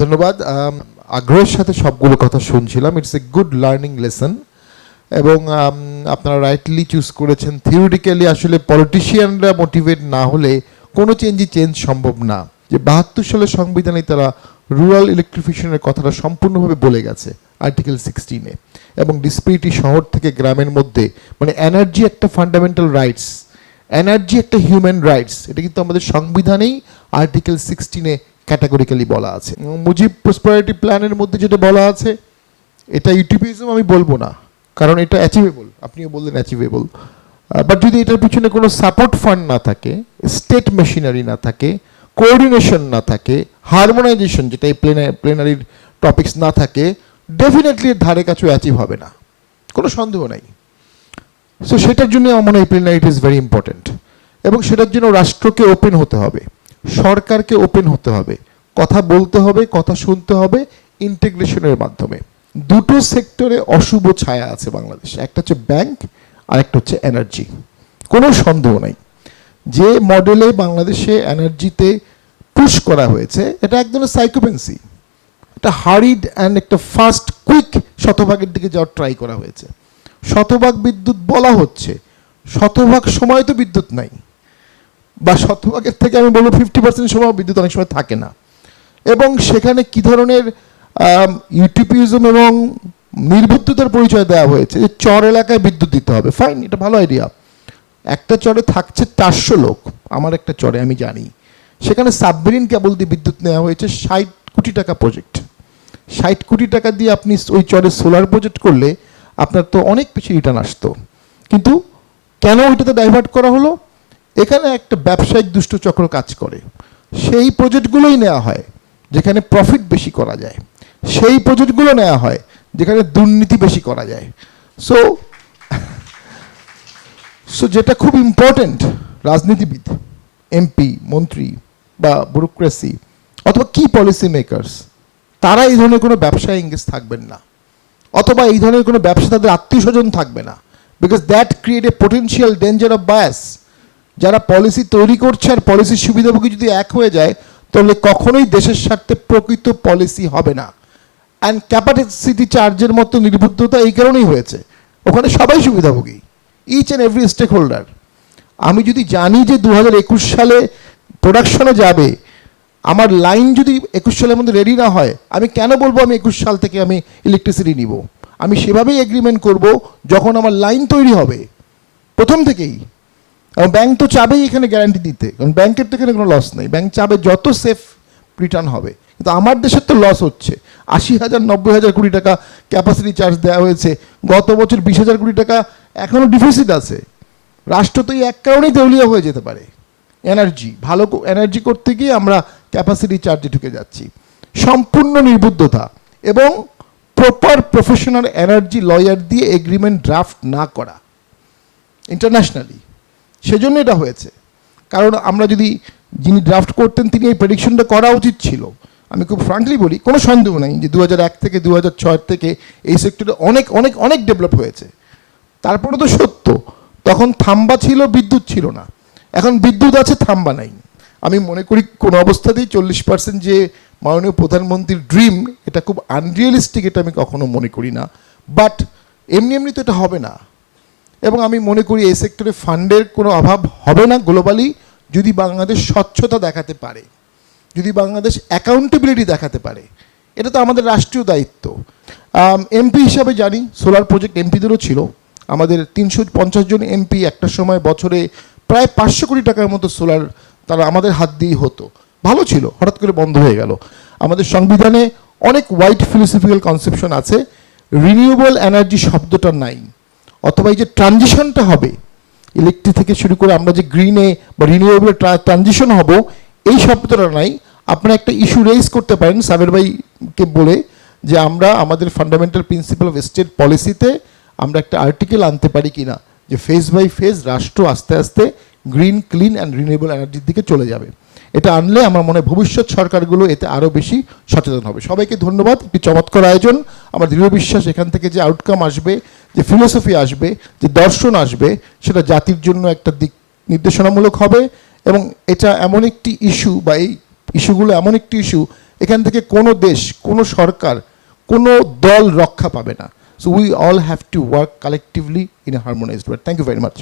ধন্যবাদ। আগ্রহের সাথে সবগুলো কথা শুনছিলাম। It's a good learning lesson এবং আপনারা রাইটলি চুজ করেছেন। থিওরিটিক্যালি আসলে পলিটিশিয়ানরা মোটিভেট না হলে কোনো চেঞ্জ সম্ভব না। যে ৭২ সালের সংবিধানে তারা রুরাল ইলেকট্রিফিকেশনের কথাটা সম্পূর্ণভাবে বলে গেছে আর্টিকেল 16-এ, এবং ডিসপিরিটি শহর থেকে গ্রামের মধ্যে, মানে এনার্জি একটা ফান্ডামেন্টাল রাইটস, এনার্জি একটা হিউম্যান রাইটস, এটা কিন্তু আমাদের সংবিধানেই আর্টিকেল 16-এ ক্যাটাগরিক্যালি বলা আছে। মুজিব প্রসপারিটি প্ল্যানের মধ্যে যেটা বলা আছে, এটা ইউটিপিজম আমি বলবো না, কারণ এটা অ্যাচিভেবল, আপনিও বললেন অ্যাচিভেবল। বাট যদি এটার পিছনে কোনো সাপোর্ট ফান্ড না থাকে, স্টেট মেশিনারি না থাকে, কোঅর্ডিনেশন না থাকে, হারমোনাইজেশন যেটা এই প্লেনারির টপিকস না থাকে, ডেফিনেটলি এর ধারে কাছেও অ্যাচিভ হবে না, কোনো সন্দেহ নাই। সো সেটার জন্য আমার মনে হয় প্লেনারিটি ইজ ভেরি ইম্পর্টেন্ট, এবং সেটার জন্য রাষ্ট্রকে ওপেন হতে হবে, সরকারকে ওপেন হতে হবে, কথা বলতে হবে, কথা শুনতে হবে ইন্টিগ্রেশনের মাধ্যমে। দুটো সেক্টরে অশুভ ছায়া আছে বাংলাদেশে, একটা হচ্ছে ব্যাংক আর একটা হচ্ছে এনার্জি। কোনো সন্দেহ নাই যে মডেলে বাংলাদেশে এনার্জিতে পুশ করা হয়েছে, এটা এক ধরনের সাইকোপেন্সি, একটা হারিড অ্যান্ড একটা ফাস্ট কুইক শতভাগের দিকে যাওয়ার ট্রাই করা হয়েছে। শতভাগ বিদ্যুৎ বলা হচ্ছে, শতভাগ সময় তো বিদ্যুৎ নাই, বা শতভাগের থেকে আমি বলবো 50% সময় বিদ্যুৎ অনেক সময় থাকে না। এবং সেখানে কি ধরনের ইউটিপিজম এবং নির্বুদ্ধিতার পরিচয় দেওয়া হয়েছে যে চর এলাকায় বিদ্যুৎ দিতে হবে। ফাইন, এটা ভালো আইডিয়া। একটা চরে থাকছে 400 লোক, আমার একটা চরে আমি জানি, সেখানে সাবমেরিন কেবল দিয়ে বিদ্যুৎ নেওয়া হয়েছে 60 কোটি টাকা প্রজেক্ট। 60 কোটি টাকা দিয়ে আপনি ওই চরে সোলার প্রজেক্ট করলে আপনার তো অনেক বেশি রিটার্ন আসতো। কিন্তু কেন ওইটাতে ডাইভার্ট করা হলো? এখানে একটা ব্যবসায়িক দুষ্ট চক্র কাজ করে, সেই প্রজেক্টগুলোই নেওয়া হয় যেখানে প্রফিট বেশি করা যায়, সেই প্রজেক্টগুলো নেওয়া হয় যেখানে দুর্নীতি বেশি করা যায়। সো যেটা খুব ইম্পর্টেন্ট, রাজনীতিবিদ, এমপি, মন্ত্রী বা ব্যুরোক্রেসি অথবা কি পলিসি মেকার্স, তারা এই ধরনের কোনো ব্যবসায় এঙ্গেজ থাকবেন না, অথবা এই ধরনের কোনো ব্যবসা তাদের আত্মীয় স্বজন থাকবে না, because that create a potential danger of bias. যারা পলিসি তৈরি করছে আর পলিসির সুবিধাভোগী যদি এক হয়ে যায়, তাহলে কখনোই দেশের স্বার্থে প্রকৃত পলিসি হবে না। অ্যান্ড ক্যাপাসিটি চার্জের মতো নির্বুদ্ধতা এই কারণেই হয়েছে, ওখানে সবাই সুবিধাভোগী, each and every stakeholder. আমি যদি জানি যে 2021 সালে প্রোডাকশনে যাবে, আমার লাইন যদি 21 সালের মধ্যে রেডি না হয়, আমি কেন বলবো আমি 21 সাল থেকে আমি ইলেকট্রিসিটি নিব? আমি সেভাবেই এগ্রিমেন্ট করব যখন আমার লাইন তৈরি হবে, প্রথম থেকেই। এবং ব্যাংক তো চাবেই এখানে গ্যারান্টি দিতে, কারণ ব্যাংকের তো এখানে কোনো লস নেই, ব্যাংক চাবে যত সেফ রিটার্ন হবে। কিন্তু আমার দেশের তো লস হচ্ছে, 80,000 90,000 কোটি টাকা ক্যাপাসিটি চার্জ দেওয়া হয়েছে, গত বছর 20,000 কোটি টাকা এখনও ডিফিসিট আছে। রাষ্ট্র তো এই এক কারণেই দেউলিয়া হয়ে যেতে পারে, এনার্জি ভালো এনার্জি করতে গিয়ে আমরা ক্যাপাসিটি চার্জে ঢুকে যাচ্ছি। সম্পূর্ণ নির্বুদ্ধতা এবং প্রপার প্রফেশনাল এনার্জি লয়ার দিয়ে এগ্রিমেন্ট ড্রাফট না করা ইন্টারন্যাশনালি, সেজন্য এটা হয়েছে। কারণ আমরা যদি, যিনি ড্রাফট করতেন তিনি এই প্রেডিকশনটা করা উচিত ছিল। আমি খুব ফ্রাঙ্কলি বলি, কোনো সন্দেহ নাই যে 2001 থেকে 2006 থেকে এই সেক্টরে অনেক অনেক অনেক ডেভেলপ হয়েছে। তারপরে তো সত্য, তখন থাম্বা ছিল, বিদ্যুৎ ছিল না। এখন বিদ্যুৎ আছে, থাম্বা নাই। আমি মনে করি কোনো অবস্থাতেই 40% যে মাননীয় প্রধানমন্ত্রীর ড্রিম, এটা খুব আনরিয়েলিস্টিক, এটা আমি কখনো মনে করি না। বাট এমনি এমনি তো এটা হবে না। এবং আমি মনে করি এই সেক্টরে ফান্ডের কোনো অভাব হবে না গ্লোবালি, যদি বাংলাদেশ স্বচ্ছতা দেখাতে পারে, যদি বাংলাদেশ অ্যাকাউন্টেবিলিটি দেখাতে পারে। এটা তো আমাদের রাষ্ট্রীয় দায়িত্ব। এমপি হিসাবে জানি সোলার প্রজেক্ট এমপিদেরও ছিল। আমাদের 350 জন এমপি একটা সময় বছরে প্রায় 500 কোটি টাকার মতো সোলার তারা আমাদের হাত দিয়েই হতো, ভালো ছিল, হঠাৎ করে বন্ধ হয়ে গেল। আমাদের সংবিধানে অনেক ওয়াইড ফিলোসফিক্যাল কনসেপশন আছে, রিনিউয়েবল এনার্জি শব্দটা নাই, অথবা এই যে ট্রানজিশনটা হবে ইলেকট্রিক থেকে শুরু করে আমরা যে গ্রিনে বা রিনিউয়েবল ট্রানজিশন হব, এই শব্দটা নাই। আপনারা একটা ইস্যু রেজ করতে পারেন সাবের ভাইকে বলে, যে আমরা আমাদের ফান্ডামেন্টাল প্রিন্সিপাল অফ স্টেট পলিসিতে আমরা একটা আর্টিকেল আনতে পারি কিনা যে ফেজ বাই ফেজ রাষ্ট্র আস্তে আস্তে গ্রিন, ক্লিন অ্যান্ড রিনিউয়েবল এনার্জির দিকে চলে যাবে। এটা আনলে আমার মনে হয় ভবিষ্যৎ সরকারগুলো এতে আরও বেশি সচেতন হবে। সবাইকে ধন্যবাদ, একটি চমৎকার আয়োজন। আমার দৃঢ় বিশ্বাস এখান থেকে যে আউটকাম আসবে, যে ফিলোসফি আসবে, যে দর্শন আসবে, সেটা জাতির জন্য একটা দিক নির্দেশনামূলক হবে। এবং এটা এমন একটি ইস্যু, বা এই ইস্যুগুলো এমন একটি ইস্যু এখান থেকে কোনো দেশ, কোনো সরকার, কোনো দল রক্ষা পাবে না। So we all have to work collectively in a harmonised way. Thank you very much.